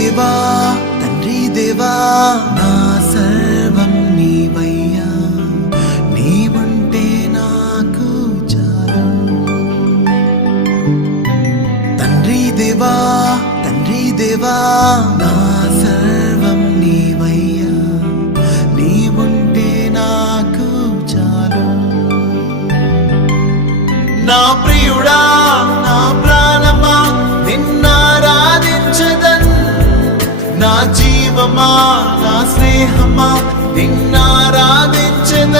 దేవా తండ్రి దేవా నా సర్వం నీవయ్యా, నీవుంటే నాకు చాలు. తండ్రి దేవా నా సర్వం నీవయ్యా, నీవుంటే నాకు చాలు. నా ప్రియుడా నా ప్రాణమా నిన్నారాధించదన్, నా జీవమా నా స్నేహమా నిన్నారాధించదన్.